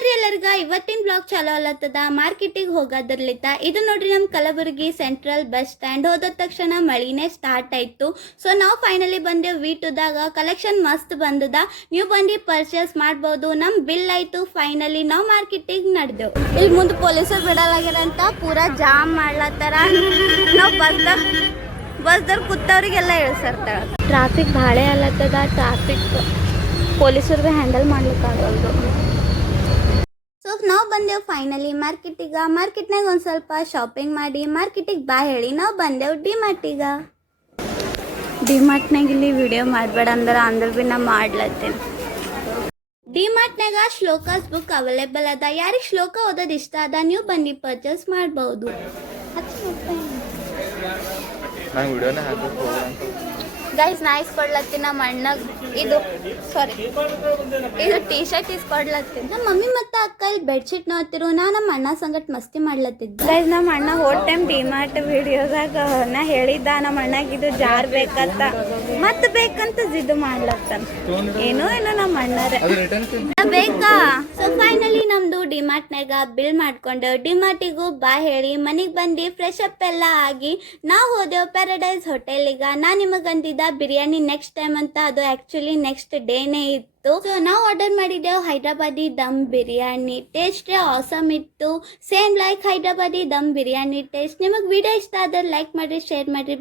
ನಮಸ್ಕಾರ ಎಲ್ಲರಿಗ ಇವತ್ತಿನ ಬ್ಲಾಗ್ ಚಾಲೋ ಅಲ್ಲತ್ತದ ಮಾರ್ಕೆಟಿಗೆ ಹೋಗೋದಿರ್ಲಿತ್ತ ಇದು ನೋಡ್ರಿ ನಮ್ಮ ಕಲಬುರಗಿ ಸೆಂಟ್ರಲ್ ಬಸ್ ಸ್ಟ್ಯಾಂಡ್ ಹೋದ ತಕ್ಷಣ ಮಳಿನೇ ಸ್ಟಾರ್ಟ್ ಆಯ್ತು. ಸೊ ನಾವು ಫೈನಲಿ ಬಂದೇವು ವೀಟುದಾಗ ಕಲೆಕ್ಷನ್ ಮಸ್ತ್ ಬಂದದ, ನೀವು ಬಂದು ಪರ್ಚೇಸ್ ಮಾಡ್ಬೋದು. ನಮ್ಮ ಬಿಲ್ ಆಯ್ತು. ಫೈನಲಿ ನಾವು ಮಾರ್ಕೆಟಿಗೆ ನಡೆದೆವು. ಇಲ್ಲಿ ಮುಂದೆ ಪೊಲೀಸರು ಬಿಡಲಾಗ್ಯಾರಂತ ಪೂರಾ ಜಾಮ್ ಮಾಡ್ಲತ್ತಾರ. ನಾವು ಬಸ್ದಾಗ ಕೂತವ್ರಿಗೆಲ್ಲ ಇಳಿಸಿರ್ತಾರ. ಟ್ರಾಫಿಕ್ ಭಾಳ ಅಲ್ಲತ್ತದ. ಟ್ರಾಫಿಕ್ ಪೊಲೀಸರು ಹ್ಯಾಂಡಲ್ ಮಾಡ್ಲಿಕ್ಕಾಗಲ್ದು. ಸೊ ನಾವು ಬಂದೆವು ಫೈನಲಿ ಮಾರ್ಕೆಟ್ನಾಗ ಒಂದು ಸ್ವಲ್ಪ ಶಾಪಿಂಗ್ ಮಾಡಿ ಮಾರ್ಕೆಟಿಗೆ ಬಾ ಹೇಳಿ ನಾವು ಬಂದೆವು ಡಿಮಾರ್ಟ್ನಾಗ ಇಲ್ಲಿ ವಿಡಿಯೋ ಮಾಡಬೇಡ ಅಂದ್ರೆ ಭೀ ನಾ ಮಾಡ್ಲತ್ತೇನೆ. ಡಿಮಾರ್ಟ್ನಾಗ ಶ್ಲೋಕಾಸ್ ಬುಕ್ ಅವೈಲೇಬಲ್ ಅದ. ಯಾರಿಗೆ ಶ್ಲೋಕ ಓದೋದು ಇಷ್ಟ ಅದ ನೀವು ಬಂದು ಪರ್ಚೇಸ್ ಮಾಡ್ಬೋದು. ಗೈಸ್ ನಾ ಇಸ್ಕೊಡ್ಲತ್ತೀನಿ ನಮ್ಮ ಅಣ್ಣಗೆ ಇದು ಟೀ ಶರ್ಟ್ ಇಸ್ಕೊಡ್ಲತ್ತೀನಿ. ನಮ್ಮ ಮಮ್ಮಿ ಮತ್ತು ಅಕ್ಕ ಇಲ್ಲಿ ಬೆಡ್ಶೀಟ್ ನೋಡ್ತಿರು. ನಮ್ಮ ಅಣ್ಣ ಸಂಗಟ್ ಮಸ್ತಿ ಮಾಡ್ಲತ್ತಿದ್ದೆ. ಗೈಸ್ ನಮ್ಮ ಅಣ್ಣ ಹೋದ ಟೈಮ್ ಡಿಮಾರ್ಟ್ ವಿಡಿಯೋದಾಗ ನಾ ಹೇಳಿದ್ದ ನಮ್ಮ ಅಣ್ಣಗೆ ಇದು ಜಾರ್ ಬೇಕಂತ ಮತ್ತೆ ಬೇಕಂತ ಜಿದ್ದು ಮಾಡ್ಲತ್ತಾನ. ಏನೋ ನಮ್ಮ ಅಣ್ಣರೇ ಬೇಕಾ. ಸೊ ಫೈನಲಿ ನಮ್ದು ಡಿಮಾರ್ಟ್ನಾಗ ಬಿಲ್ ಮಾಡ್ಕೊಂಡು ಡಿಮಾರ್ಟಿಗೂ ಬಾ ಹೇಳಿ ಮನೆಗೆ ಬಂದು ಫ್ರೆಶ್ ಅಪ್ ಎಲ್ಲ ಆಗಿ ನಾವು ಹೋದೆವು ಪ್ಯಾರಡೈಸ್ ಹೋಟೆಲಿಗ. ನಾ ನಿಮಗಂದಿದ್ದ ಬಿರಿಯಾನಿ ನೆಕ್ಸ್ಟ್ ಟೈಮ್ ಅಂತ, ಅದು ಆಕ್ಚುಲಿ ನೆಕ್ಸ್ಟ್ ಡೇನೇ ಇತ್ತು. ಸೊ ನಾವು ಆರ್ಡರ್ ಮಾಡಿದ್ದೆವು ಹೈದ್ರಾಬಾದಿ ದಮ್ ಬಿರಿಯಾನಿ. ಟೇಸ್ಟ್ ಆಸಮ್ ಇತ್ತು, same like Hyderabadi dum biryani taste. ನಿಮಗೆ ವಿಡಿಯೋ ಇಷ್ಟ ಆದ್ರೆ ಲೈಕ್ ಮಾಡಿ, ಶೇರ್ ಮಾಡಿ.